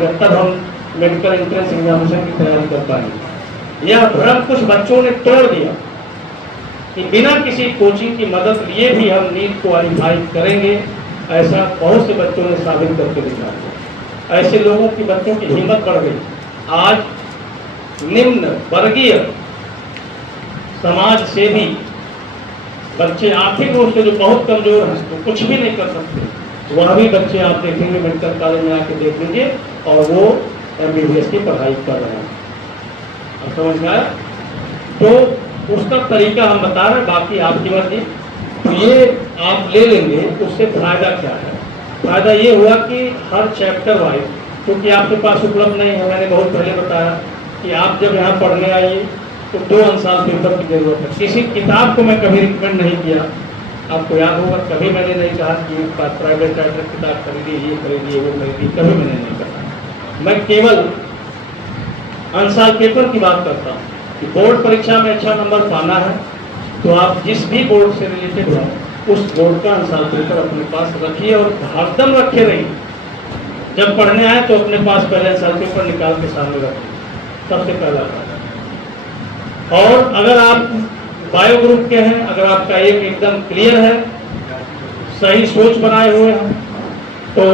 पड़ेगा, तब हम मेडिकल एंट्रेंस एग्जामिनेशन की तैयारी कर पाएंगे। यह भ्रम कुछ बच्चों ने तोड़ दिया कि बिना किसी कोचिंग की मदद लिए भी हम नीट क्वालिफाई करेंगे। ऐसा बहुत से बच्चों ने साबित करके दिखाया। ऐसे लोगों की, बच्चों की हिम्मत बढ़ गई। आज निम्न वर्गीय समाज से भी बच्चे, आर्थिक रूप से जो बहुत कमजोर हैं, तो कुछ भी नहीं कर सकते, वह भी बच्चे आप देखेंगे मेडिकल कॉलेज में आके देख लीजिए, और वो MBBS की पढ़ाई कर रहे हैं। अब समझ में आया? तो उसका तरीका हम बता रहे हैं, बाकी आपकी मर्जी। तो ये आप ले लेंगे, उससे फायदा क्या है? फायदा ये हुआ कि हर चैप्टर वाइज, क्योंकि आपके पास उपलब्ध नहीं है, मैंने बहुत पहले बताया कि आप जब यहाँ पढ़ने आइए तो 2 अंशाल पेपर की जरूरत है। किसी किताब को मैं कभी रिकमेंड नहीं किया, आपको याद होगा, कभी मैंने नहीं कहा कि प्राइवेट राइटर किताब खरीदिए, ये खरीदिए, वो खरीदिए, कभी मैंने नहीं कहा। मैं केवल अंशाल पेपर की बात करता हूँ कि बोर्ड परीक्षा में अच्छा नंबर पाना है तो आप जिस भी बोर्ड से रिलेटेड हो, उस बोर्ड का अंशाल पेपर अपने पास रखिए और हरदम रखे रहिए। जब पढ़ने आए तो अपने पास पहले अंशाल पेपर निकाल के सामने रखिए, सबसे पहला बात। और अगर आप बायो ग्रुप के हैं, अगर आपका एक एकदम क्लियर है, सही सोच बनाए हुए हैं, तो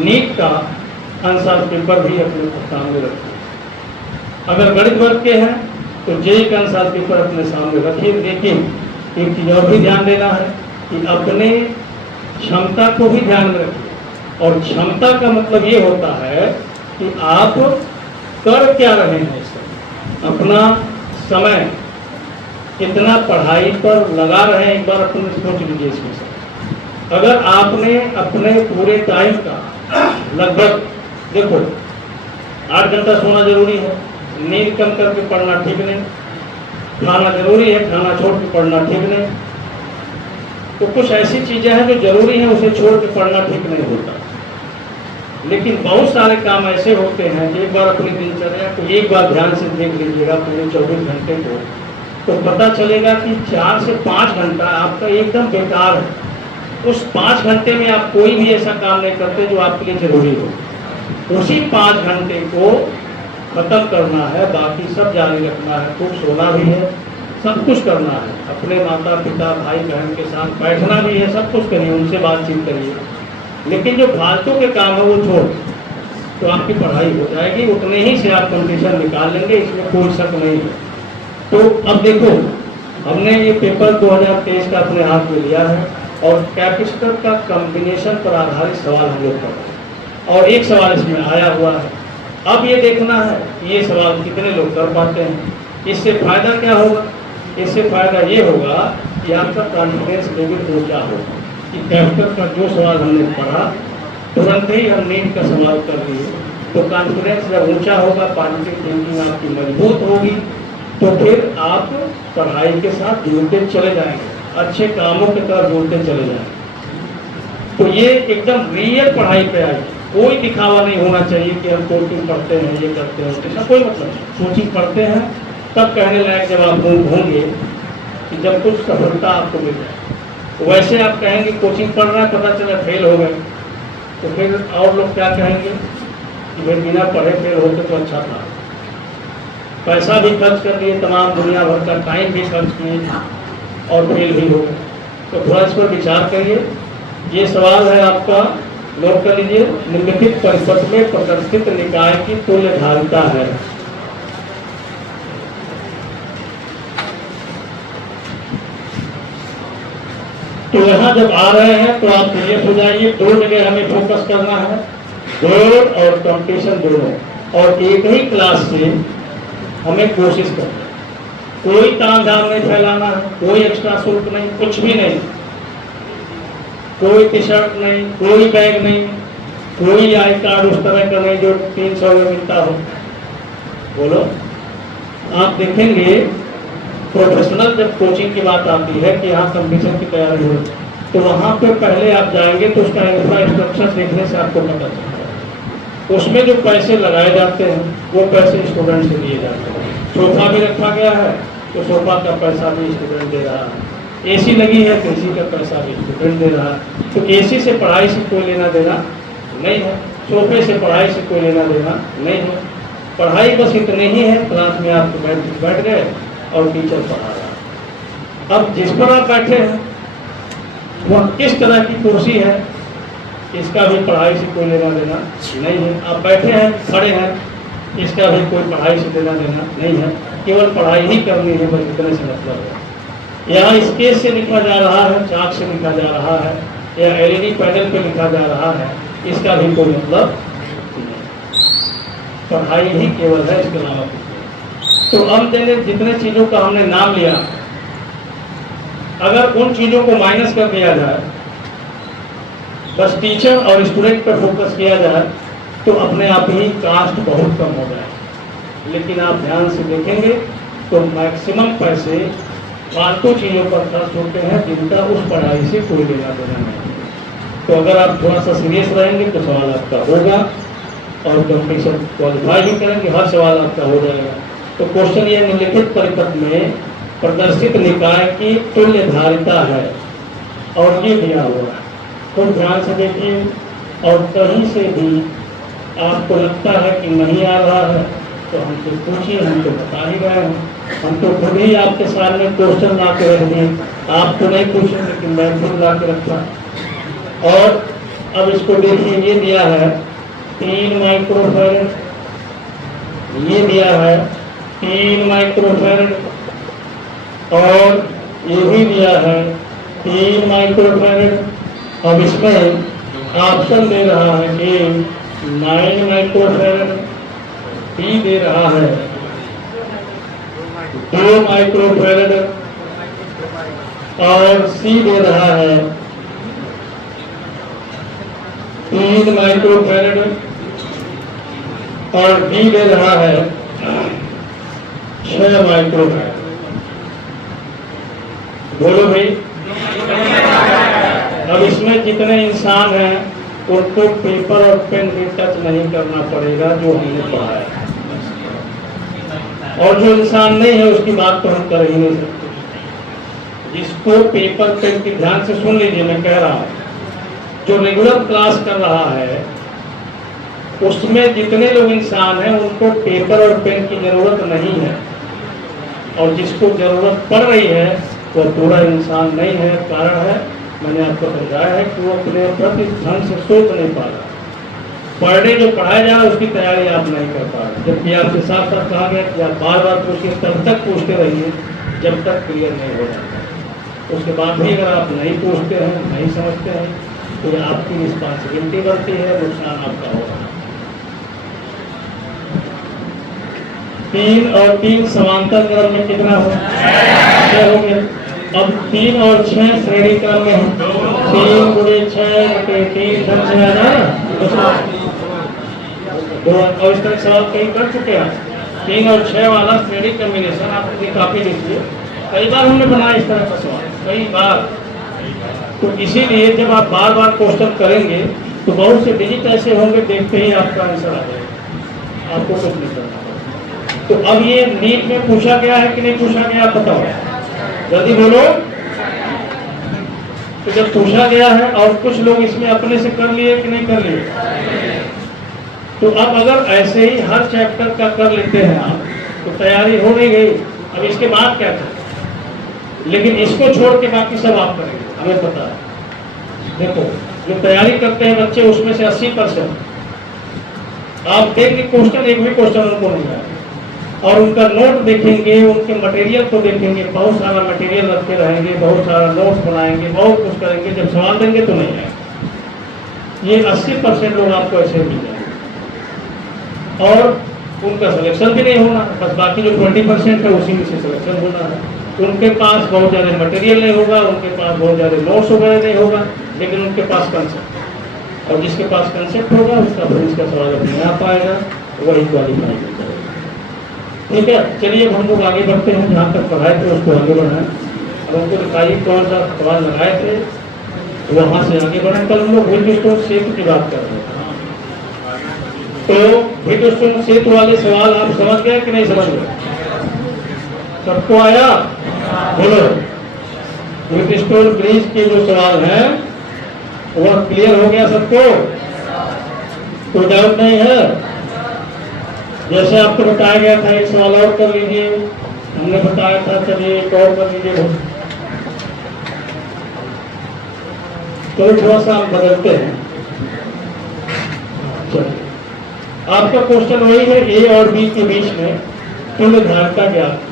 नीट का अंशाल पेपर भी अपने सामने रखिए। अगर गणित वर्ग के हैं तो जेईई का अंशाल पेपर अपने सामने रखिए। लेकिन एक चीज और भी ध्यान देना है कि अपने क्षमता को भी ध्यान में रखिए। और क्षमता का मतलब ये होता है कि आप कर क्या रहे हैं, इससे अपना समय कितना पढ़ाई पर लगा रहे हैं, एक बार अपने सोच लीजिए इसमें से। अगर आपने अपने पूरे टाइम का लगभग, देखो 8 घंटा सोना जरूरी है, नींद कम करके पढ़ना ठीक नहीं, खाना जरूरी है, खाना छोड़ के पढ़ना ठीक नहीं, तो कुछ ऐसी चीजें हैं जो जरूरी हैं, उसे छोड़ के पढ़ना ठीक नहीं होता। लेकिन बहुत सारे काम ऐसे होते हैं कि एक बार अपनी दिनचर्या को एक बार ध्यान से देख लीजिएगा पूरे 24 घंटे को, तो पता चलेगा कि 4 से 5 घंटा आपका एकदम बेकार है। उस 5 घंटे में आप कोई भी ऐसा काम नहीं करते जो आपके लिए जरूरी हो। उसी 5 घंटे को खत्म करना है, बाकी सब जारी रखना है, खूब सोना भी है, सब कुछ करना है, अपने माता पिता भाई बहन के साथ बैठना भी है, सब कुछ करिए, उनसे बातचीत करिए। लेकिन जो फालतू के काम है वो छोड़, तो आपकी पढ़ाई हो जाएगी, उतने ही से आप कंपटीशन निकाल लेंगे, इसमें कोई शक नहीं है। तो अब देखो, हमने ये पेपर 2023 का अपने हाथ में लिया है और कैपेसिटर का कॉम्बिनेशन पर आधारित सवाल हम लोग कर रहे हैं, और एक सवाल इसमें आया हुआ है। अब ये देखना है कि ये सवाल कितने लोग कर पाते हैं। इससे फायदा क्या होगा? इससे फायदा ये होगा कि आपका कॉन्फिडेंस लेवल ऊंचा होगा कि कैपेसिटर का जो सवाल हमने पढ़ा तुरंत ही हम नीट का सवाल कर दिए, तो कॉन्फिडेंस जब ऊंचा होगा, पॉजिटिव थिंकिंग आपकी मजबूत होगी, तो फिर आप पढ़ाई के साथ जुड़ते चले जाएंगे, अच्छे कामों की तरफ जुड़ते चले जाएंगे। तो ये एकदम रियल पढ़ाई पे आएगी, कोई दिखावा नहीं होना चाहिए कि हम कोचिंग पढ़ते हैं, ये करते हैं, इसका कोई मतलब नहीं। कोचिंग पढ़ते हैं तब कहने लायक जब आप होंगे कि जब कुछ सफलता आपको मिल जाए। वैसे आप कहेंगे कोचिंग पढ़ रहा है, पता चला फेल हो गए, तो फिर और लोग क्या कहेंगे कि भाई बिना पढ़े फेल होते तो अच्छा था। पैसा भी खर्च कर लिए, तमाम दुनिया भर का टाइम भी खर्च किए और फेल भी हो गए। तो थोड़ा इस पर विचार करिए। ये सवाल है आपका, नोट कर लीजिए। निम्नलिखित परिपथ में प्रदर्शित निकाय की तुल्यधारिता है। तो यहाँ जब आ रहे हैं तो आप क्लियर हो जाइए। 2 जगह हमें फोकस करना है, बोर्ड और कंपटीशन दोनों, और एक ही क्लास से हमें कोशिश करना है। कोई ताम झाम नहीं फैलाना है, कोई एक्स्ट्रा शुल्क नहीं, कुछ भी नहीं, कोई टी शर्ट नहीं, कोई बैग नहीं, कोई आई कार्ड उस तरह का नहीं जो 300 में मिलता हो। बोलो, आप देखेंगे प्रोफेशनल जब कोचिंग की बात आती है कि यहाँ कंपटीशन की तैयारी हो, तो वहाँ पे पहले आप जाएंगे तो उसका इंफ्रास्ट्रक्चर देखने से आपको पता चलता है। उसमें जो पैसे लगाए जाते हैं वो पैसे स्टूडेंट से लिए जाते हैं। सोफा भी रखा गया है तो सोफा का पैसा भी स्टूडेंट दे रहा है, एसी लगी है तो एसी का पैसा भी स्टूडेंट दे रहा है। तो एसी से पढ़ाई से कोई लेना देना नहीं है। सोफे से पढ़ाई से कोई लेना देना नहीं है। पढ़ाई बस इतनी ही है, क्लास में आप बैठ गए और टीचर पढ़ा रहा। अब जिस पर आप बैठे हैं वह किस तरह की कुर्सी है, इसका भी पढ़ाई से कोई लेना देना नहीं है। आप बैठे हैं, खड़े हैं, इसका भी कोई पढ़ाई से लेना देना नहीं है। केवल पढ़ाई ही करनी है, बस इतने से मतलब है। यहाँ स्केच से लिखा जा रहा है, चाक से लिखा जा रहा है, या एलईडी पैनल पे लिखा जा रहा है, इसका भी कोई मतलब नहीं। पढ़ाई ही केवल है, इसके अलावा कुछ नहीं। तो अब जितने चीजों का हमने नाम लिया, अगर उन चीजों को माइनस कर दिया जाए, बस टीचर और स्टूडेंट पर फोकस किया जाए, तो अपने आप ही कास्ट बहुत कम हो जाए। लेकिन आप ध्यान से देखेंगे तो मैक्सिमम पैसे फालतू चीज़ों पर खर्च होते हैं जिनका उस पढ़ाई से कोई लेना देना नहीं। तो अगर आप थोड़ा सा सीरियस रहेंगे तो सवाल आपका होगा, और कंपटीशन क्वालिफाई भी करेंगे, हर सवाल आपका हो जाएगा। तो क्वेश्चन ये निम्नलिखित परिपथ में प्रदर्शित निकाय की तुल्य धारिता है, और ये दिया हुआ है। तो ध्यान से देखिए, और कहीं से भी आपको लगता है कि नहीं आ रहा है तो हमसे पूछिए, हम तो बता ही रहे हैं। हम तो खुद ही आपके सामने क्वेश्चन ला के रख दिए, आप तो नहीं पूछे, लेकिन मैं खुद ला के रखा। और अब इसको देखिए, ये दिया है 3 माइक्रोफैरड, ये दिया है 3 माइक्रोफैरड, और ये भी दिया है 3 माइक्रोफैरड। अब इसमें ऑप्शन दे रहा है कि 9 माइक्रोफैरड, बी दे रहा है 2 माइक्रोफैरड, और सी दे रहा है 3 माइक्रोफैरड, और डी दे रहा है 6 माइक्रोफैरड। बोलो भाई। अब इसमें जितने इंसान हैं उनको पेपर और पेन भी टच नहीं करना पड़ेगा, जो हमने पढ़ा है। और जो इंसान नहीं है उसकी बात तो हम कर ही नहीं सकते। जिसको पेपर पेन की, ध्यान से सुन लीजिए, मैं कह रहा हूँ, जो रेगुलर क्लास कर रहा है उसमें जितने लोग इंसान हैं उनको पेपर और पेन की जरूरत नहीं है, और जिसको जरूरत पड़ रही है वो पूरा इंसान नहीं है। कारण है, मैंने आपको समझाया है कि वो अपने प्रति ढंग से सोच नहीं पा रहा। पर डे जो पढ़ाया जा रहा है उसकी तैयारी आप नहीं कर पा रहे, जबकि आपके साथ साथ कहा गया कि आप बार बार पूछिए, तब तक पूछते रहिए जब तक क्लियर नहीं हो जाता। उसके बाद भी अगर आप नहीं पूछते हैं, नहीं समझते हैं, तो ये आपकी रिस्पॉन्सिबिलिटी बनती है, नुकसान आपका होगा। 3 और 3 समांतर क्रम में कितना हो? 6 हो गया। अब 3 और 6 श्रेणी क्रम में है, 3 गुणे 6 बटे 3 6 है ना। और इस तरह सवाल कहीं कर चुके हैं। 3 और 6 वाला श्रेणी कॉम्बिनेशन आप काफी देखिए, कई बार हमने बनाया इस तरह का सवाल, कई बार। तो इसीलिए जब आप बार बार क्वेश्चन करेंगे तो बहुत से डिजिट ऐसे होंगे, देखते ही आपका आंसर आ जाएगा, आपको कुछ नहीं करना। तो अब ये नीट में पूछा गया है कि नहीं पूछा गया, आप बताओ जल्दी बोलो। तो जब पूछा गया है और कुछ लोग इसमें अपने से कर लिए कि नहीं कर लिए, तो अब अगर ऐसे ही हर चैप्टर का कर लेते हैं आप तो तैयारी हो नहीं गई। अब इसके बाद क्या करें, लेकिन इसको छोड़ के बाकी सब आप करेंगे, हमें पता है। देखो, जो तैयारी करते हैं बच्चे उसमें से 80% आप देखेंगे क्वेश्चन, एक भी क्वेश्चन उनको नहीं आएगा, और उनका नोट देखेंगे, उनके मटेरियल को देखेंगे, बहुत सारा मटेरियल रखते रहेंगे, बहुत सारा नोट्स बनाएंगे, बहुत कुछ करेंगे, जब सवाल देंगे तो नहीं आएगा। ये 80% लोग आपको ऐसे मिल जाएंगे, और उनका सिलेक्शन भी नहीं होना, बस बाकी जो 20% है उसी में से सिलेक्शन होना है। उनके पास बहुत ज़्यादा मटेरियल नहीं होगा, उनके पास बहुत ज़्यादा नोट्स वगैरह नहीं होगा, लेकिन उनके पास कंसेप्ट, और जिसके पास कंसेप्ट होगा उसका फिजिक्स का सवाल अपने आप आएगा, वही क्वालिफाई करेगा। ठीक है, चलिए हम लोग आगे बढ़ते हैं। जहाँ तक पढ़ाए थे उसको आगे बढ़ाएं। अब उनको दिखाइए कौन सा सवाल लगाए थे, वहाँ से आगे बढ़ें। कल हम लोग व्हीटस्टोन सेतु की बात कर रहे हैं, तो व्हीटस्टोन सेतु वाले सवाल आप समझ गए कि नहीं समझ गए? सबको आया? बोलो। व्हीटस्टोन ब्रिज के जो सवाल हैं वह क्लियर हो गया सबको? कोई डाउट नहीं है? जैसे आपको बताया गया था एक सवाल और कर लीजिए, हमने बताया था, चलिए एक और कर लीजिए। तो थोड़ा सा हम बदलते हैं। चलिए, आपका क्वेश्चन वही है, ए और बी के बीच में तुल्य धारिता ज्ञात।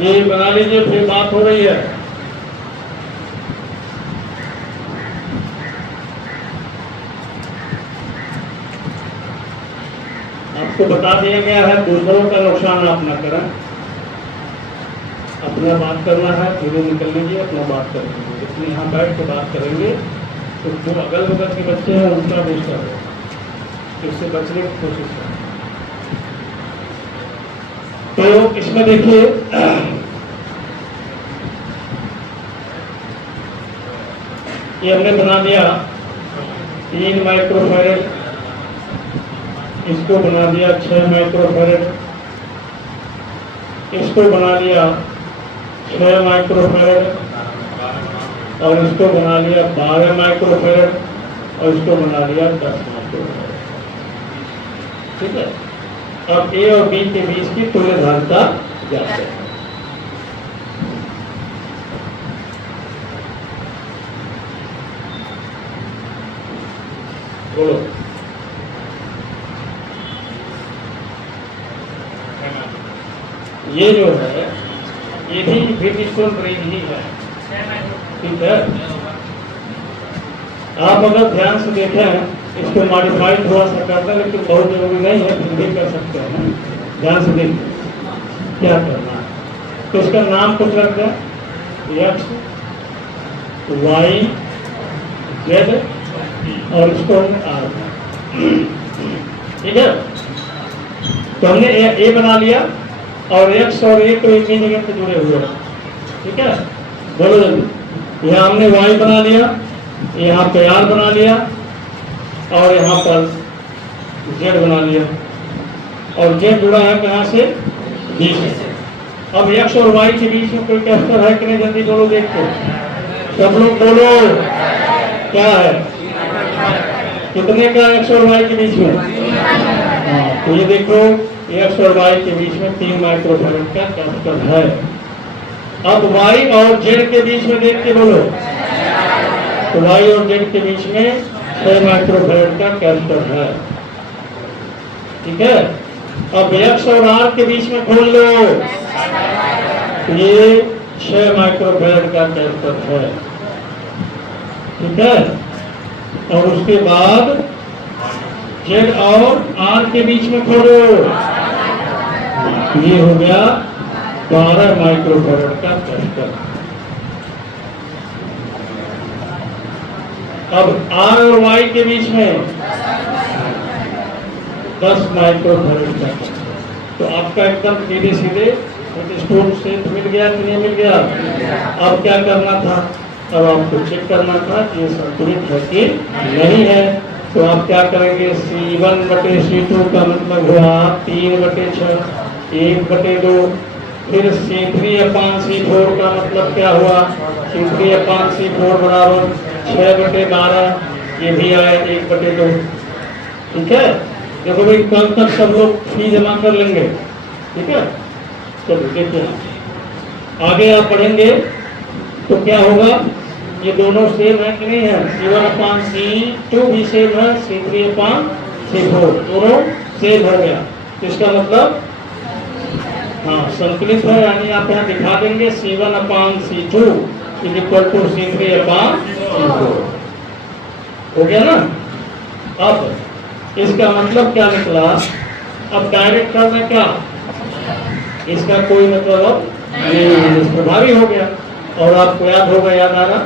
ये बना लीजिए, फिर बात हो रही है। आपको बता दिया गया है दूसरों का नुकसान आप न करें, अपना बात करना है, धीरे निकल लीजिए, अपना बात कर लीजिए। जितनी यहाँ बैठ के बात करेंगे तो जो अगल बगल के बच्चे हैं उनका बेहतर है, इससे बचने की कोशिश करें। तो इसमें देखिए, ये हमने बना दिया 3 माइक्रोफैरड, इसको बना दिया 6 माइक्रोफैरड, इसको बना लिया 6 माइक्रोफैरड, और इसको बना लिया 12 माइक्रोफैरड, और इसको बना लिया 10 माइक्रोफैरड। ठीक है, अब ए और बी के बीच की तुल्य धारिता ज्ञात है। बोलो। ये जो है ये भी ब्रिटिशफुल रेंज ही है। ठीक है, आप अगर ध्यान से देखें, इसको मॉडिफाई थोड़ा सा करते हैं, लेकिन बहुत जरूरी नहीं है, फिर भी कर सकते हैं। ध्यान से देखिए क्या करना है। तो इसका नाम कुछ रख दें, एक्स वाई जेड, और इसको आर। ठीक है, तो हमने ए बना लिया, और एक्स और ए तो एक ही जगह पे जुड़े हुए हैं। ठीक है, बोलो जल्दी। यहाँ हमने वाई बना लिया, यहाँ पे आर बना लिया, और यहाँ पर जेड बना लिया, और जेड जुड़ा है कहाँ से? बी से। अब एक्स और वाई के बीच में कोई कैरेक्टर है कि नहीं? जल्दी बोलो, देखो सब लोग बोलो, क्या है? कितने का एक्स और वाई के बीच में? हाँ, तो ये देखो, एक्स और वाई के बीच में 3 माइक्रोफैरड का कैपेसिटर है। अब वाई और जेड के बीच में देख के बोलो, तो वाई और जेड के बीच में 6 माइक्रोफैरड का कैपेसिटर है। ठीक है, अब एक्स और आर के बीच में खोल लो, ये 6 माइक्रोफैरड का कैपेसिटर है। ठीक है, और उसके बाद जेड और आर के बीच में खोलो, ये हो गया 12 माइक्रोफैरड का कैपेसिटर। अब आर और वाई के बीच में 10 माइक्रोफैरड का। तो आपका एकदम सीधे सीधे स्टोन से मिल गया कि नहीं मिल गया? अब क्या करना था? अब आपको चेक करना था कि ये संतुलित है कि नहीं है। तो आप क्या करेंगे? C1/C2 का मतलब हुआ 3/6, 1/2। फिर C3/C4 का मतलब क्या हुआ? C3/C4 बराबर 6/12, ये भी आया 1/2। ठीक है, देखो भाई, कल तक सब लोग फी जमा कर लेंगे। ठीक है, चलो देखिए, आगे आप पढ़ेंगे तो क्या होगा, ये दोनों सेम है कि नहीं है? C1/C2 भी सेम है, C3/C4 दोनों सेम हो गया। इसका मतलब हाँ संतुलित है, यानी आप यहाँ दिखा देंगे C1/C2 = C3/C4 हो गया ना। अब इसका मतलब क्या निकला अब डायरेक्ट करना क्या, इसका कोई मतलब नहीं, प्रभावी हो गया। और आपको याद होगा, याद आ रहा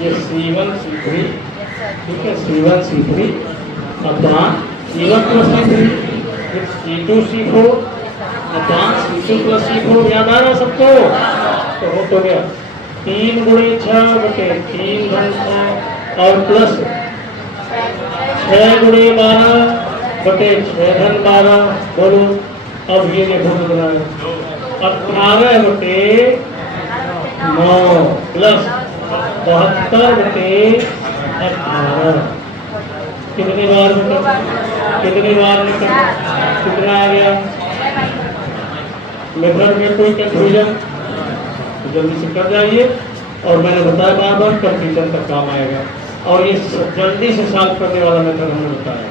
ये C1 C3, ठीक है, C1 C3 upon C1 plus C3, फिर C2 C4 upon C2 plus C4, याद आ रहा सबको? तो हो तो गया 3 गुणे 6 बटे 3 घन 6 और प्लस 6 गुणे 12 बटे 6 घन 12। बोलो अब ये देखो कितना है, 18 बटे 9 प्लस 72 बटे 18। कितनी बार निकल, कितनी बार निकल, कितना आ गया? मेथड में कोई कंफ्यूजन तो जल्दी से कर जाइए। और मैंने बताया बार बार कंफ्यूजन का काम आएगा, और ये जल्दी से सॉल्व करने वाला मेथड हमने बताया,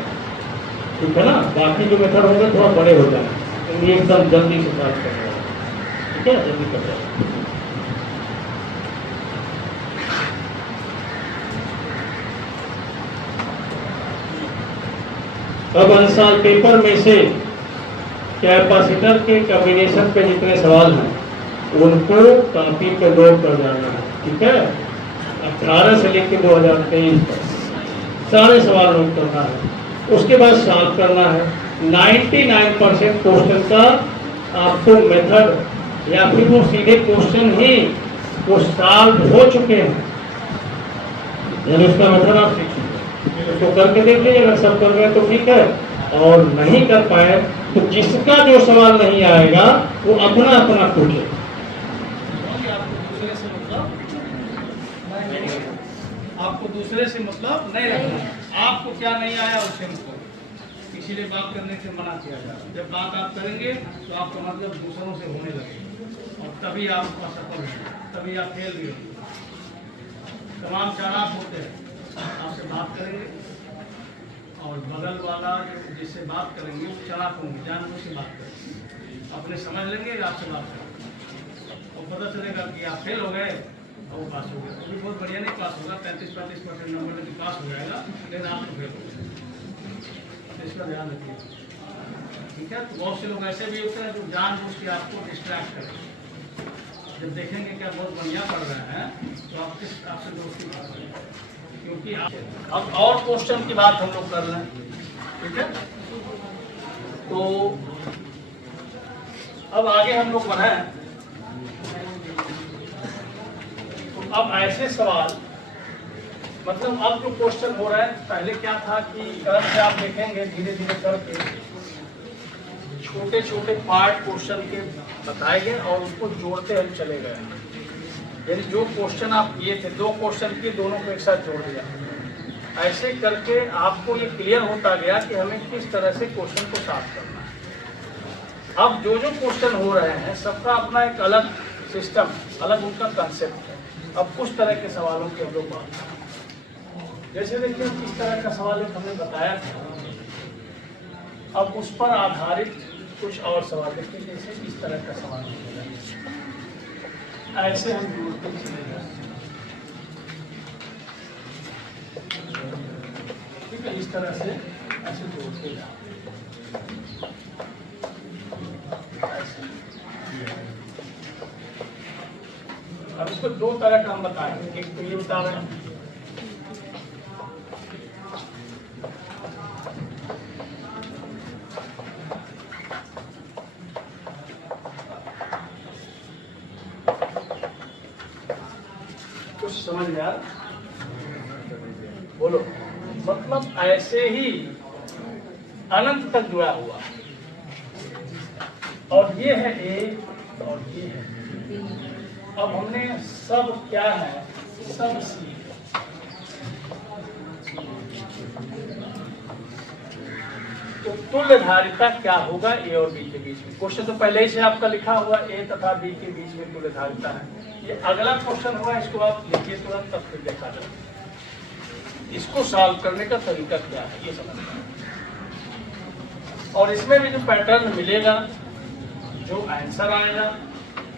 ठीक है ना। बाकी जो मेथड होंगे थोड़ा बड़े हो जाए, तो ये एकदम जल्दी से सॉल्व करने वाला, ठीक है, जल्दी कर जाए। अब अंसाल पेपर में से कैपेसिटर के कॉम्बिनेशन पे जितने सवाल हैं उनको कॉपी पे नोट कर जाना है, ठीक है। 18 से लेकर 2023 तक सारे सवाल नोट करना है, उसके बाद सॉल्व करना है। 99% क्वेश्चन का आपको मेथड या फिर वो सीधे क्वेश्चन ही वो सॉल्व हो चुके हैं, यानी उसका मेथड आप सीख चुके हैं। उसको करके देख लीजिए, अगर सब कर गए तो ठीक है, और नहीं कर पाए तो जिसका जो सवाल नहीं आएगा वो अपना अपना पूछे। आपको दूसरे से मतलब नहीं रखना, आपको क्या नहीं आया उससे मतलब, इसीलिए बात करने से मना किया जाए। जब बात आप करेंगे तो आपका मतलब दूसरों से होने लगेगा, और तभी आप असफल होंगे, तभी आप फेल भी होंगे। तमाम चालाक होते हैं, आपसे बात करेंगे और बगल वाला जिससे बात करेंगे वो चालाक होंगे, जानबूझ से बात करेंगे, अपने समझ लेंगे आपसे बात करेंगे, और पता चलेगा कि आप फेल हो गए और वो पास हो गया। तो भी बहुत बढ़िया नहीं पास होगा, 35-35% नंबर लेके पास हो जाएगा, लेकिन आप तो फेल हो गए। तो इसका ध्यान रखिए, ठीक है। तो बहुत से लोग ऐसे भी होते हैं जो जानबूझ के आपको डिस्ट्रैक्ट करें, जब देखेंगे कि आप बहुत बढ़िया पढ़ रहे हैं तो आपसे दोस्ती कर रहे हैं, क्योंकि अब और क्वेश्चन की बात हम लोग कर रहे हैं, ठीक है। तो अब आगे हम लोग बढ़े, तो अब ऐसे सवाल मतलब अब जो क्वेश्चन हो रहा है, पहले क्या था कि क्रम से आप देखेंगे धीरे धीरे करके छोटे छोटे पार्ट क्वेश्चन के बताए गए और उसको जोड़ते हम चले गए। यानी जो क्वेश्चन आप किए थे, 2 क्वेश्चन किए, दोनों को एक साथ जोड़ दिया। ऐसे करके आपको ये क्लियर होता गया कि हमें किस तरह से क्वेश्चन को सॉल्व करना है। अब जो जो क्वेश्चन हो रहे हैं सबका अपना एक अलग सिस्टम, अलग उनका कंसेप्ट है। अब कुछ तरह के सवालों की हम लोग बात करें, जैसे देखिए किस तरह का सवाल एक हमने बताया था, अब उस पर आधारित कुछ और सवाल देखिए, जैसे इस तरह का सवाल ऐसे हम जोड़ते चले जाए, ठीक है, इस तरह से ऐसे जोड़ते जाए। अब इसको 2 तरह का हम बताएंगे, एक तो ये बता रहे हैं कुछ समझ में यार, बोलो, मतलब ऐसे ही अनंत तक जुड़ा हुआ, और ये है ए और ये है B। अब हमने सब क्या है, सब सी, तो तुल्य धारिता क्या होगा ए और बी के बीच में। क्वेश्चन तो पहले ही से आपका लिखा हुआ ए तथा बी के बीच में तुल्य धारिता है। ये अगला क्वेश्चन होगा, इसको आप लिखिए तुरंत, तब फिर देखा जाए इसको सॉल्व करने का तरीका क्या है, ये समझना है। और इसमें भी जो पैटर्न मिलेगा, जो आंसर आएगा,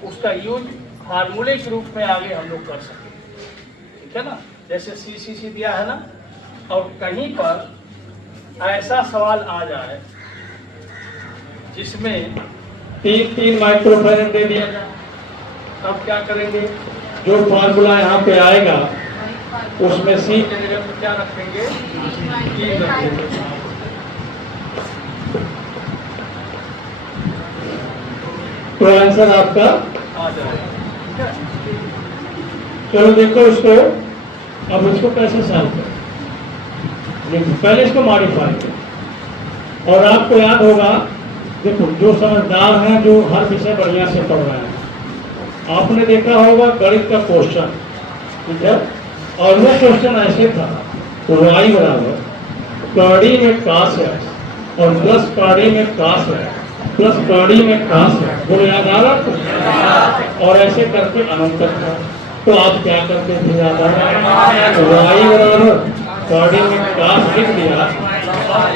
उसका यूज फार्मूले के रूप में आगे हम लोग कर सकेंगे, ठीक है ना। जैसे सी दिया है ना, और कहीं पर ऐसा सवाल आ जाए जिसमें 3 माइक्रोफैराड दे दिया जाए, तब क्या करेंगे? जो फार्मूला यहाँ पे आएगा उसमें सी के जगह पे क्या रखेंगे? 3 रखेंगे। तो आंसर आपका आ जाएगा। चलो देखो इसको, अब इसको कैसे सॉल्व करें। पहले इसको मॉडिफाई करें। और आपको याद होगा, देखो जो समझदार हैं, जो हर विषय बढ़िया से पढ़ रहे हैं, आपने देखा होगा गणित का क्वेश्चन, ठीक है, और वो क्वेश्चन ऐसे था, y बराबर कड़ी में काश है और प्लस कड़ी में काश है प्लस कड़ी में काश है, वो याद आ रहा? और ऐसे करके अनंत था। तो आप क्या करते थे? याद आ रहा? y बराबर कड़ी में काश लिख दिया।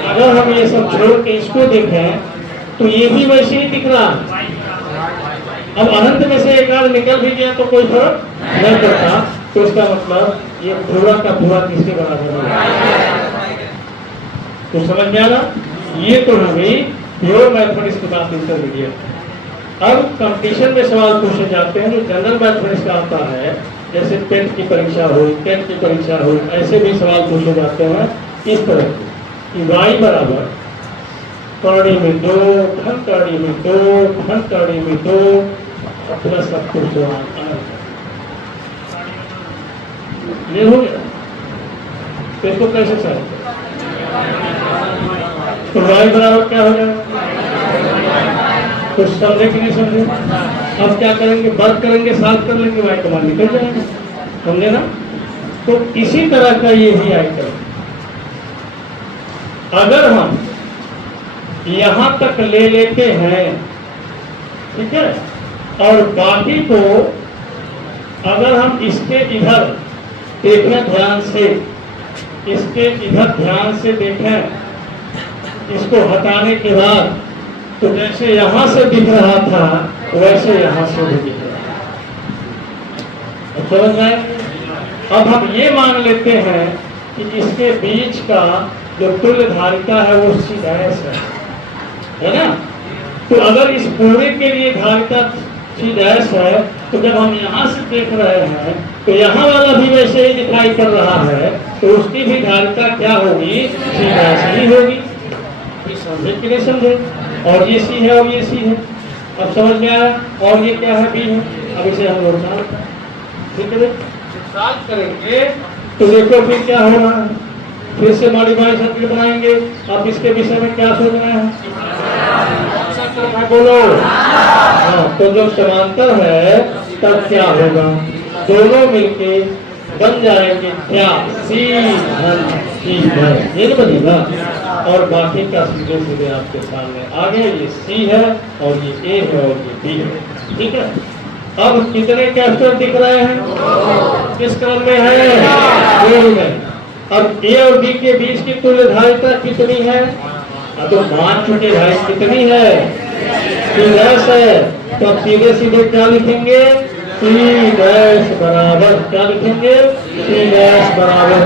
अगर हम ये सब छोड़ के इसको देखें तो ये भी वैसे ही दिख रहा है। अब अनंत में से एक आध निकल भी गया तो कोई फर्क नहीं पड़ता। तो इसका मतलब ये पूरा का पूरा किसके बराबर है? तो समझ में आ रहा? ये तो हो गई प्योर मैथमेटिक्स के बाद इंटरमीडिएट। अब कंपटीशन में सवाल पूछे जाते हैं जो जनरल मैथमेटिक्स का आता है, जैसे 10th की परीक्षा हुई, 10th की परीक्षा हुई, ऐसे भी सवाल पूछे जाते हैं इस तरह कि y बराबर कड़ी में 2 घन कड़ी में 2 घन कड़ी में 2 प्लस सब कुछ ये हो गया। तो इसको कैसे सॉल्व करें? तो y बराबर क्या हो जाएगा? कुछ समझे कि नहीं समझे? अब क्या करेंगे? वर्क करेंगे, सॉल्व कर लेंगे, y का मान निकल जाएगा। समझे ना? तो इसी तरह का ये भी आइटम, अगर हम यहां तक ले लेते हैं, ठीक है, और बाकी को अगर हम इसके इधर देखें ध्यान से, इसके इधर ध्यान से देखें, इसको हटाने के बाद तो जैसे यहां से दिख रहा था वैसे यहां से भी दिख रहा है। समझ में? अब हम ये मान लेते हैं कि इसके बीच का जो तुल्य धारिता है वो सी डैश है ना? तो अगर इस पूरे के लिए धारिता सी डैश है तो जब हम यहाँ से देख रहे हैं तो यहाँ वाला भी वैसे ही दिखाई पड़ रहा है, तो उसकी भी धारिता क्या होगी? सी डैश ही होगी। समझे कि नहीं समझे? और ये सी है और ये सी है। अब समझ में आया? और ये क्या है? बी है। अब इसे हम लोग ठीक है, सॉल्व करेंगे तो देखो फिर क्या होगा। फिर से मॉडिफाई सर्किट बनाएंगे। आप इसके विषय में क्या सोच रहे हैं? बोलो। हाँ, तो जब समांतर है तब क्या होगा? दोनों मिलके बन जाएंगे क्या? सी धन सी धन, ये बनेगा। और बाकी का सीधे सीधे आपके सामने आ गया। ये सी है और ये ए है और ये बी है। ठीक है, अब कितने कैरेक्टर दिख रहे हैं? किस क्रम में है? अब ए और बी के बीच की तुल्य धारिता कितनी है? तो मान चुके भाई कितनी है? सी डैश है। तो अब सीधे सीधे क्या लिखेंगे? सी डैश बराबर क्या लिखेंगे? सी डैश बराबर।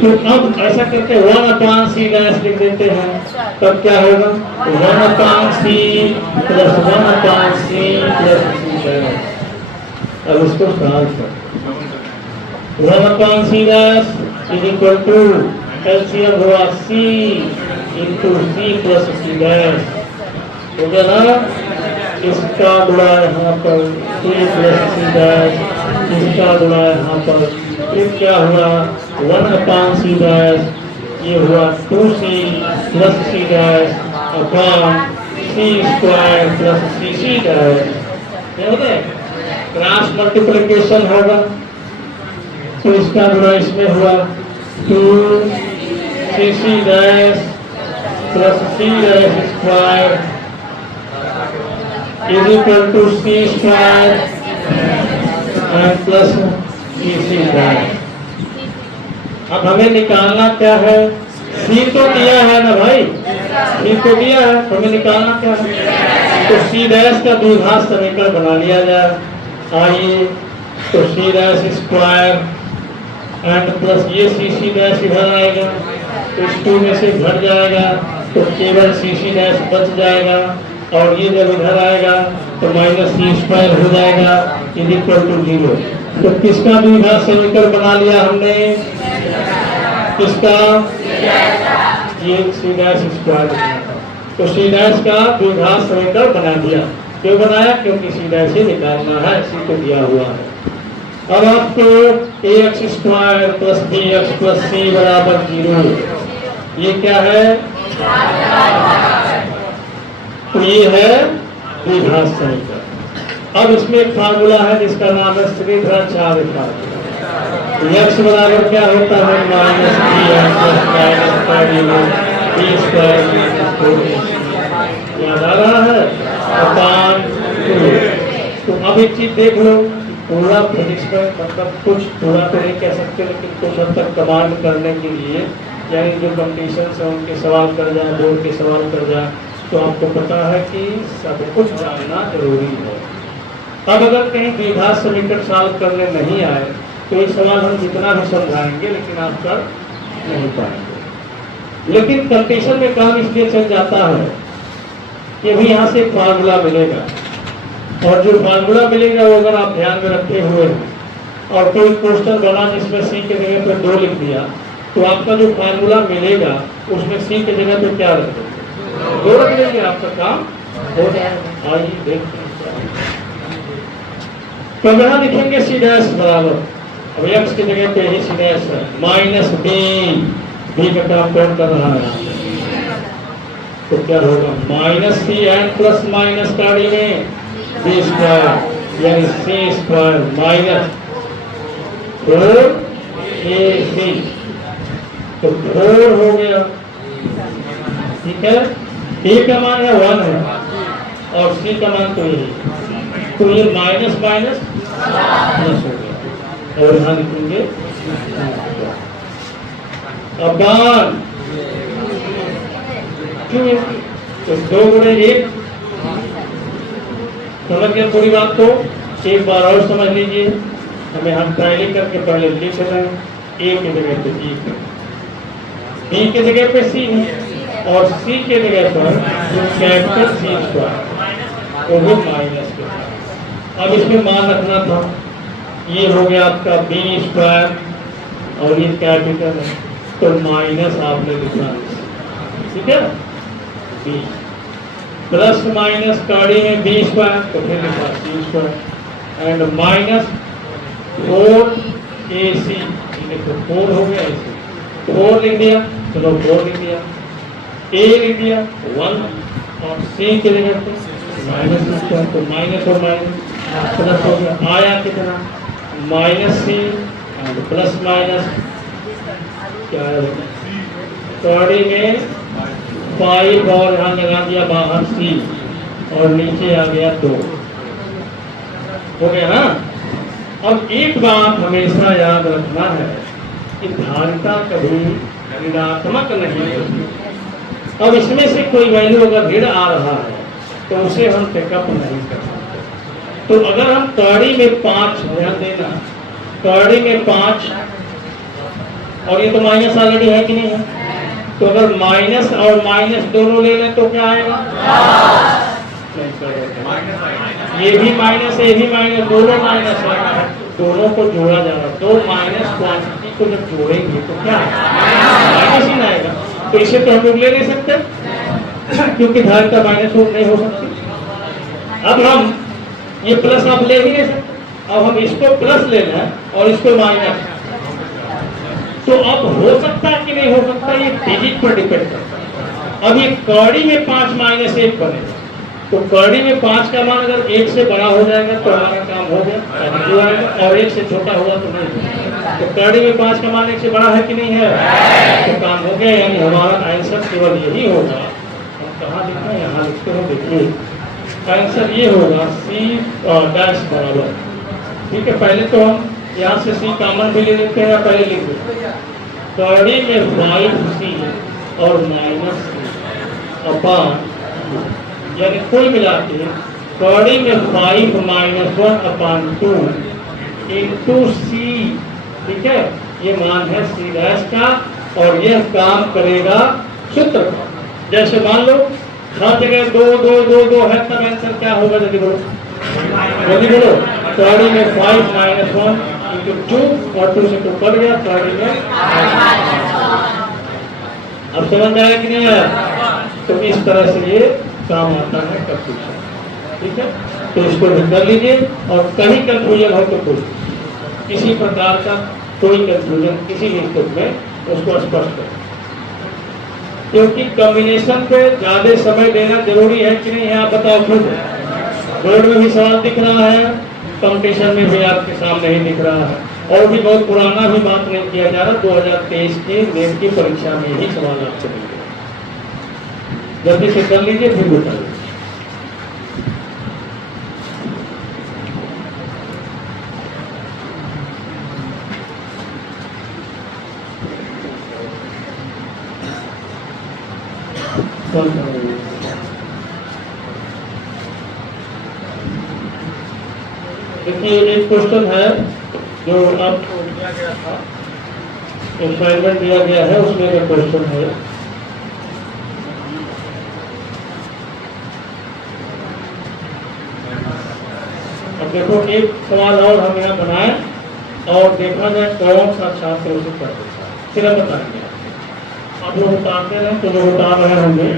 तो अब ऐसा करके 1/c डैश लिख देते हैं। तब क्या होगा? 1/c plus 1/c plus C dash. अब इसको सॉल्व कर। 1/c dash is equal to LCM हुआ c into C plus C dash. हो गया ना? इसका गुणा यहाँ पर c प्लस सी डैश, इसका गुणा यहाँ पर, फिर क्या हुआ? 1/c डैश, ये हुआ 2c plus C dash upon c square plus C dash. क्या होता है? क्रॉस मल्टीप्लिकेशन होगा तो इसका गुणा इसमें हुआ 2cc dash plus C dash square is equal to C square and plus C dash. अब हमें निकालना क्या है? सी तो दिया है ना भाई, सी तो दिया है, हमें निकालना क्या है? तो सी डैश का द्विघात समीकरण बना लिया जाए। आइए, तो C dash square and plus ये सी सी डैश इधर आएगा, तो इस 2 में से घट जाएगा, तो केवल सी सी डैश बच जाएगा, और ये जब इधर आएगा तो माइनस सी स्क्वायर हो जाएगा इज इक्वल टू 0। तो किसका द्विघात समीकरण बना लिया हमने? किसका? ये सी डैश स्क्वायर, तो सी डैश का द्विघात समीकरण बना दिया। क्यों बनाया? क्योंकि सी डैश ही निकालना है, सी को दिया हुआ है। अब आपको ax square plus bx plus c बराबर 0, ये क्या है? तो ये है द्विघात समीकरण। अब इसमें एक फार्मूला है जिसका नाम है श्रीधराचार्य फार्मूला। x बराबर क्या होता है? माइनस बी स्क्वायर, याद आ रहा है? अपान 2। तो अब एक चीज देख लो, पूरा फिजिक्स में मतलब कुछ पूरा तो नहीं कह सकते, लेकिन कुछ हद तक कमांड करने के लिए, यानी जो कंपटीशन है उनके सवाल कर जाए, बोर्ड के सवाल कर जाए, तो आपको पता है कि सब कुछ जानना जरूरी है। अब अगर कहीं द्विघात समीकरण सॉल्व करने नहीं आए तो ये सवाल हम जितना भी समझाएंगे लेकिन आप कर नहीं पाएंगे। लेकिन कंपटीशन में काम इसलिए चल जाता है कि अभी यहाँ से फार्मूला मिलेगा, और जो फार्मूला मिलेगा वो अगर आप ध्यान में रखे हुए हैं और कोई क्वेश्चन बना जिसमें सी के जगह पर 2 लिख दिया, तो आपका जो फार्मूला मिलेगा उसमें सी के जगह पे क्या रख देंगे? 2 रख देंगे, आपका काम हो जाएगा। आइए देखते हैं। तो यहाँ लिखेंगे सी डैश बराबर, अब एक्स की जगह पे ही सी डैश है, माइनस बी का काम कौन कर रहा है? तो क्या होगा? Minus C and plus minus गाड़ी में बी स्क्वायर यानी सी स्क्वायर माइनस 4ac, तो 4 हो गया, ठीक है। ए का मान है 1 है और सी का मान तो यही, तो ये माइनस माइनस प्लस हो गया, और यहाँ लिखेंगे अपान क्यों? तो 2 गुणे 1, समझ गया पूरी बात को? एक बार और समझ लीजिए, हमें हम ट्रायलिंग करके पहले लिख रहे हैं, ए की जगह पे बी की जगह पे सी है और सी के जगह पर जो कैपिटल सी स्क्वायर वो भी माइनस के साथ। अब इसमें मान रखना था, ये हो गया आपका बी स्क्वायर और ये कैपिटल है, तो माइनस आपने लिखना, ठीक है। बी प्लस माइनस गाड़ी में बी स्क्वायर, तो फिर लिखा सी स्क्वायर एंड माइनस 4ac, देखो 4 हो गया, ऐसे 4 लिख दिया, चलो 4 लिख दिया, a लिख दिया 1 और c के जगह पे माइनस स्क्वायर, तो माइनस और माइनस प्लस हो गया, आया कितना? Minus C and plus minus क्या है? गाड़ी में 5 और यहाँ लगा दिया बाहर सी और नीचे आ गया 2, हो गया ना। अब एक बात हमेशा याद रखना है कि धारिता कभी ऋणात्मक नहीं होती। अब इसमें से कोई वैल्यू अगर ऋण आ रहा है तो उसे हम पिकअप नहीं कर सकते। तो अगर हम कड़ी में 5, ध्यान देना, कड़ी में 5 और ये तो माइनस ऑलरेडी है कि नहीं है, तो अगर माइनस और माइनस दोनों ले लें तो क्या आएगा? ये भी माइनस, ये भी माइनस, दोनों माइनस है, दोनों को जोड़ा जा रहा, तो माइनस क्वांटिटी को जब जोड़ेंगे तो क्या माइनस ही आएगा। तो इसे तो हम लोग ले नहीं सकते क्योंकि धारिता माइनस नहीं हो सकती। अब हम ये प्लस आप ले ही नहीं सकते, अब हम इसको प्लस लेना है और इसको माइनस, तो अब हो सकता है कि नहीं हो सकता, ये डिजिट पर डिपेंड करता है। अब ये कड़ी में 5 माइनस 1 बनेगा, तो कड़ी में 5 का मान अगर 1 से बड़ा हो जाएगा तो हमारा काम हो गया, और 1 से छोटा हुआ तो नहीं। तो कड़ी में 5 का मान 1 से बड़ा है कि नहीं है, तो काम हो गया, यानी हमारा आंसर केवल यही होगा। हम कहाँ लिखते हैं? यहाँ लिखते हैं, देखिए आंसर ये होगा सी डैश बराबर, ठीक है। पहले तो हम यहाँ से सी कॉमन भी ले लेते हैं, पहले लिख देते, कड़ी में 5c और माइनस सी अपान, यानी कुल मिला के कड़ी में 5 - 1 अपान 2 इंटू सी, ठीक है। ये मान है सी डैश का और यह काम करेगा सूत्र का। जैसे मान लो हर जगह 2 2 2 2 है, तब आंसर क्या होगा? जल्दी बोलो, जल्दी बोलो। थर्डी में 5 माइनस 1 इंटू 2 और 2 से 2 कट गया, थर्डी में। अब समझ में आया कि नहीं आया? तो इस तरह से ये काम आता है कंफ्यूजन। ठीक है, तो इसको भी कर लीजिए और कहीं कंफ्यूजन हो तो कोई किसी प्रकार का कोई कंफ्यूजन किसी भी स्टेप में उसको स्पष्ट करें, क्योंकि कॉम्बिनेशन पे ज्यादा समय देना जरूरी है कि नहीं है? आप बताओ खुद। बोर्ड में भी सवाल दिख रहा है, कंपटीशन में भी आपके सामने ही दिख रहा है, और भी बहुत पुराना भी बात नहीं किया जा रहा, 2023 की नेट की परीक्षा में ही सवाल आपसे मिलेगा। जल्दी से कर लीजिए, फिर बताइए। देखिए एक क्वेश्चन है जो आपको दिया गया था, असाइनमेंट दिया गया है, उसमें एक क्वेश्चन है। अब देखो एक सवाल और हम यहाँ बनाए और देखा जाए कौन सा छात्र उसे कर देता है, फिर हम बताएंगे। आप लोग बताते रहे तो लोग बता रहे होंगे।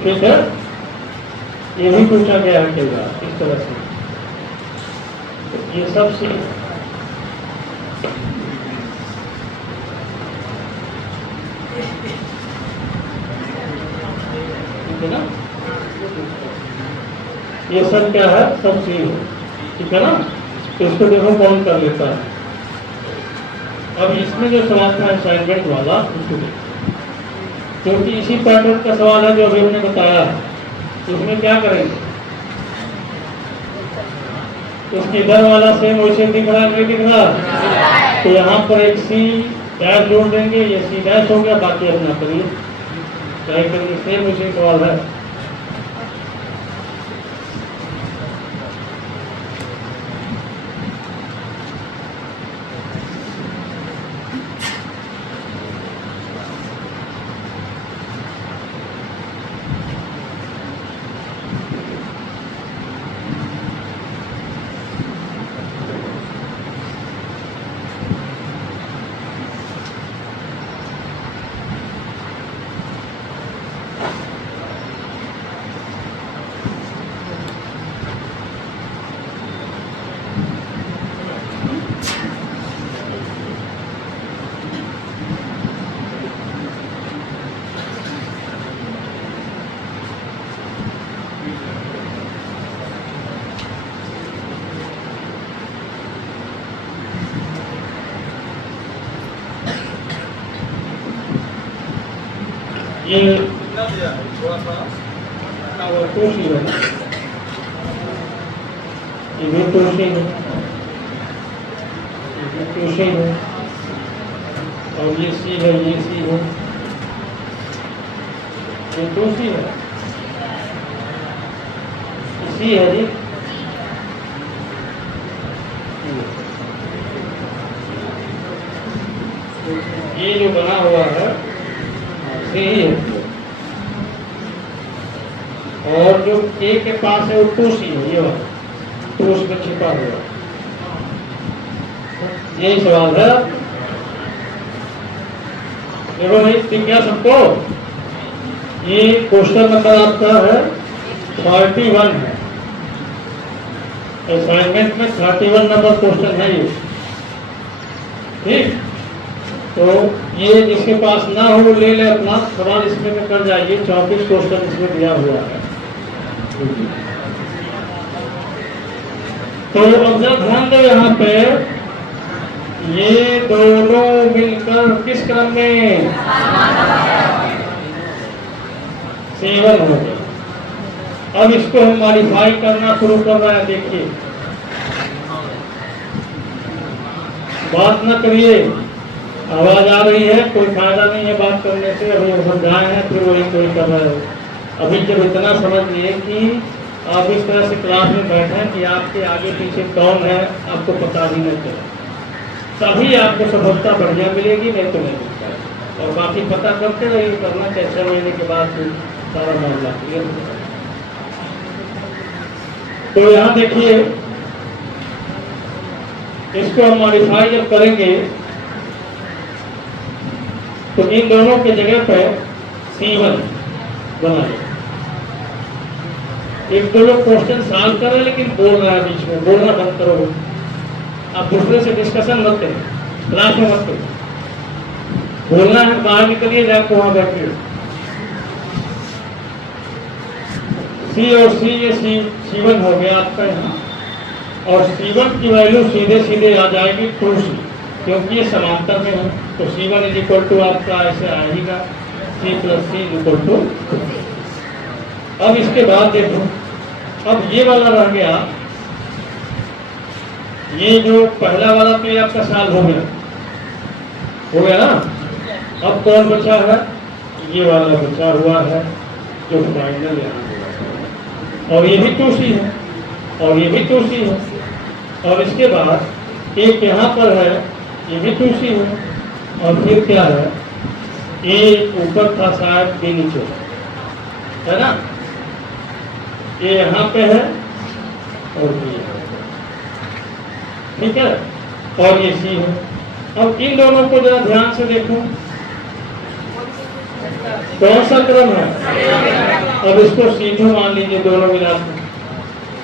ठीक है, ये भी पूछा गया है कई बार इस तरह से। तो ये सब सी है ना, ये सब क्या है? सब सी है, ठीक है ना। तो इसको देखो कौन कर लेता है। अब इसमें जो सवाल था असाइनमेंट वाला, उसको देखो, क्योंकि इसी पैटर्न का सवाल है जो अभी हमने बताया है। तो उसमें क्या करेंगे? उसके इधर वाला सेम वैसे दिख रहा है, नहीं दिख रहा? तो यहाँ पर एक सी डैश जोड़ देंगे, ये सी डैश हो गया, बाकी अपना करिए, ट्राई करिए, सेम वैसे सवाल है। ये थोड़ा सा टोशी है, ये भी टोशी है, ये टोशी है, और ये सी है, ये सी है, ये टोशी है, सी है जी। ये जो बना हुआ है सी ही है, और जो ए के पास है वो टू सी है, ये वाला टू उसमें छिपा हुआ। यही सवाल है। देखो भाई दिख गया सबको? ये क्वेश्चन नंबर आपका है 31 है, असाइनमेंट में 31 नंबर क्वेश्चन है ये, ठीक। तो ये जिसके पास ना हो वो ले ले अपना सवाल, इसमें में कर जाइए। 24 क्वेश्चन इसमें दिया हुआ है। तो अब जब ध्यान दो यहाँ पे, ये दोनों मिलकर किस क्रम में? C1 हो गया। अब इसको हम मॉडिफाई करना शुरू कर रहे हैं। देखिए, बात न करिए, आवाज आ रही है, कोई फायदा नहीं है बात करने से। अभी समझाए हैं फिर वही कोई कर रहे हो। अभी जब इतना समझ लिए कि आप इस तरह से क्लास में बैठे कि आपके आगे पीछे कौन है आपको पता भी नहीं चला, तभी आपको सफलता बढ़िया मिलेगी, नहीं तो नहीं मिलता। और बाकी पता करते रहिए, करना चाहिए 6 महीने के बाद फिर सारा मामला क्लियर हो जाएगा। तो यहाँ देखिए, इसको हम मॉडिफाई जब करेंगे तो इन दोनों के जगह पे C1 बनाए। एक दो लोग क्वेश्चन सॉल्व कर रहे हैं लेकिन बोल रहा है, बीच में बोलना बंद करो। आप दूसरे से डिस्कशन मत करें, क्लास में मत करें, बोलना है बाहर निकलिए, जाकर वहां बैठिए। C और C, ये C1 हो गया आपका यहाँ, और C1 की वैल्यू सीधे सीधे आ जाएगी 2C, क्योंकि ये समांतर में है। तो C1 इज इक्वल टू आपका ऐसे आएगा C plus C is equal to. अब इसके बाद देखो, अब ये वाला रह गया, ये जो पहला वाला तो ये आपका सॉल्व हो गया ना। अब कौन बचा है? ये वाला बचा हुआ है जो फाइनल यहाँ, और ये भी 2C है, और ये भी 2C है, और इसके बाद एक यहाँ पर है, ये भी 2C है, और फिर क्या है, ए ऊपर था शायद, बी नीचे है ना, ये यहाँ पे है और बी है, ठीक है, और ये C है। अब इन दोनों को जरा ध्यान से देखो, कौन सा क्रम है? अब इसको C2 मान लीजिए, दोनों मिला के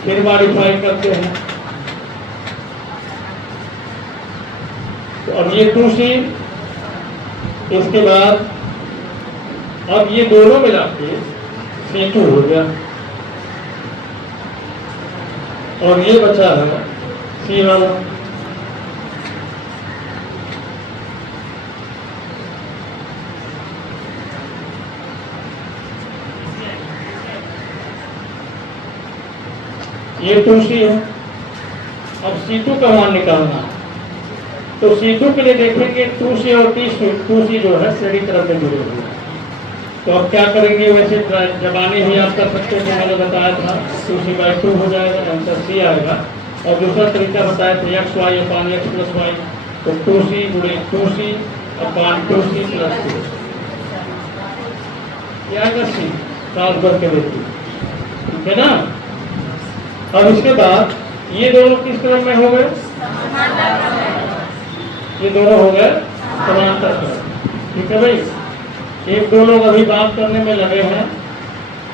फिर मॉडिफाई करते हैं। तो अब ये 2C, इसके बाद अब ये दोनों मिला के C2 हो गया, और ये बचा है C1। ये 2C है। अब C2 का मान निकालना, तो C2 के लिए देखेंगे 2C और 2C जो है श्रेणी क्रम में जुड़े हुए हैं। तो अब क्या करेंगे, वैसे जबानी ही आप कर सकते हैं, मैंने बताया था 2C/2 हो जाएगा, आंसर C आएगा। और दूसरा तरीका बताया था XY अपान X प्लस Y, तो 2C गुणे 2C अपान 2C प्लस 2, ये आएगा C। सॉल्व करके देखिए, ठीक है ना। अब इसके बाद ये दोनों किस क्रम में हो गए? ये दोनों हो गए समांतर क्रम, ठीक है भाई। एक दो लोग अभी बात करने में लगे हैं,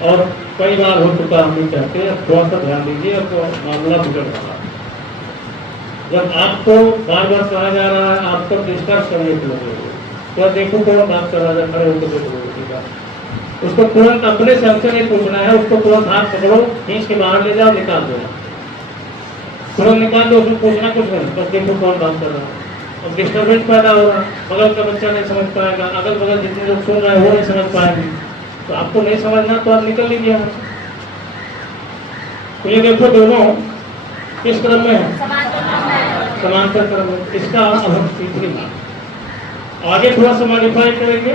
और कई बार हो चुका, हम भी कहते हैं, थोड़ा सा ध्यान दीजिए, तो मामला बिगड़ रहा है। जब आपको बार बार कहा जा रहा है, आप तो डिस्टर्ब करिए लोगों को, तो देखो कौन बात कर रहा है, खड़े होकर देखो, उसको तुरंत अपने से हमसे नहीं पूछना है, उसको तुरंत हाथ पकड़ो, खींच के बाहर ले जाओ, निकाल दो, तुरंत निकाल दो, उसको पूछना कुछ नहीं, बस देखो कौन बात कर रहा है। अब डिस्टर्बेंस पैदा हो रहा है, बगल का बच्चा नहीं समझ पाएगा, अगल बगल जितने लोग सुन रहे हैं वो नहीं समझ पाएंगे, तो आपको नहीं समझना तो आप निकल लीजिए यहाँ से। तो ये देखो दोनों किस क्रम में है? समांतर क्रम में। इसका अब हम C3 आगे थोड़ा सा मॉडिफाई करेंगे।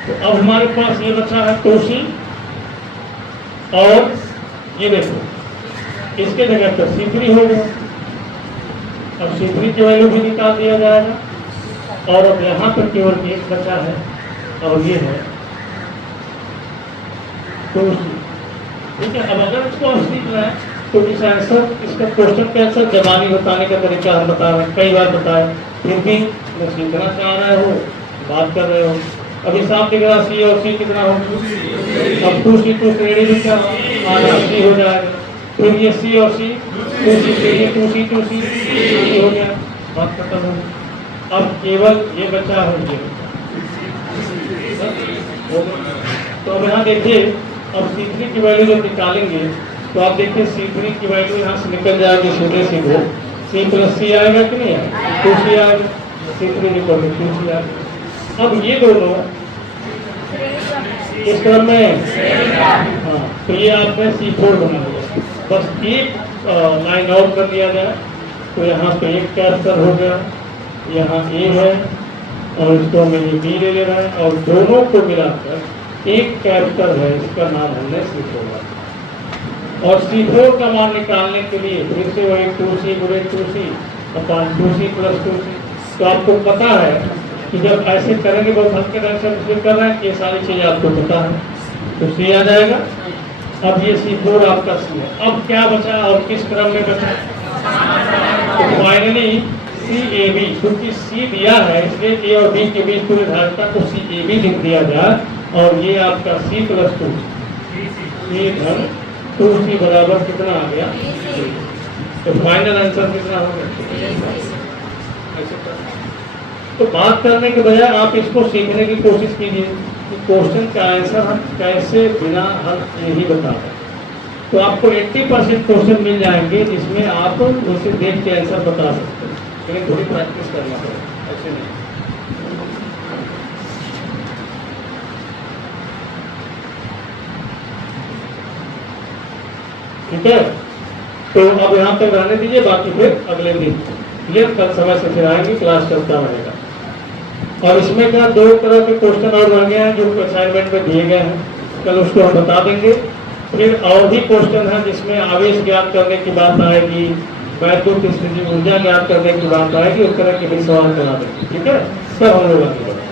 तो अब हमारे पास ये बचा है 2C, और ये देखो इसके जगह पर C3 हो गया। अब C3 की वैल्यू भी निकाल दिया जाएगा, और अब यहाँ पर केवल एक बचा है, और ये है 2C, ठीक है। अब अगर इसको हम सीख रहे हैं तो इस आंसर, इसका क्वेश्चन का आंसर जबानी बताने का तरीका हम बता रहे हैं, कई बार बताए, फिर भी मैं सीखना चाह रहे हो, बात कर रहे हो। अभी साफ दिख रहा C और C कितना हो, अब 2C तो श्रेणी में क्या C हो जाएगा, फिर ये C और C 2C श्रेणी 2C हो गया, बात खत्म हो गई। अब केवल ये बचा है, ये तो अब यहाँ देखिए, अब C3 की वैल्यू जब निकालेंगे तो आप देखिए C3 की वैल्यू यहाँ से निकल जाएगी सीधे सीधे, C प्लस C आएगा कि नहीं आएगा, 2C आएगा, C3 निकल 2C आएगा। अब ये दोनों किस क्रम में? हाँ, तो ये आपने C4 बना लिया। बस एक लाइन आउट कर दिया जाए तो यहाँ पे एक कैरेक्टर हो गया, यहाँ A है और इसको हमें ये B ले लेना है और दोनों को मिलाकर एक कैरेक्टर है, इसका नाम हमने C4 और C4 का मान निकालने के लिए फिर से वही 2C गुणे 2C upon 2C plus 2C। तो आपको पता है कि जब ऐसे करेंगे बहुत हल्के ढंग से इसलिए कर रहे हैं, ये सारी चीज़ें आपको पता है, तो C आ जाएगा। अब ये C4 आपका C है। अब क्या बचा और किस क्रम में बचा? तो फाइनली CAB, क्योंकि C दिया है इसलिए A और B के बीच पूरे धारिता को CAB लिख दिया जाए और ये आपका C प्लस 2 C धन 2C बराबर कितना आ गया? तो फाइनल आंसर कितना हो गया? तो बात करने के बजाय आप इसको सीखने की कोशिश कीजिए कि क्वेश्चन का आंसर हम कैसे बिना हल यही बता दें। तो आपको 80% क्वेश्चन मिल जाएंगे जिसमें आप उसे देख के आंसर बता सकते हैं, लेकिन थोड़ी प्रैक्टिस करना पड़ेगा, ऐसे नहीं। ठीक है, तो अब यहाँ तक रहने दीजिए, बाकी फिर अगले दिन ये कल समय से फिर आएंगे, क्लास चलता रहेगा। और इसमें क्या 2 तरह के क्वेश्चन और रह गए हैं जो असाइनमेंट में दिए गए हैं, कल उसको हम बता देंगे। फिर और भी क्वेश्चन है जिसमें आवेश ज्ञात करने की बात आएगी, वैद्युत स्थिति ऊर्जा ज्ञात करने की बात आएगी, उस तरह के भी सवाल करा देंगे। ठीक है, सब हम लोग आगे बढ़ेंगे।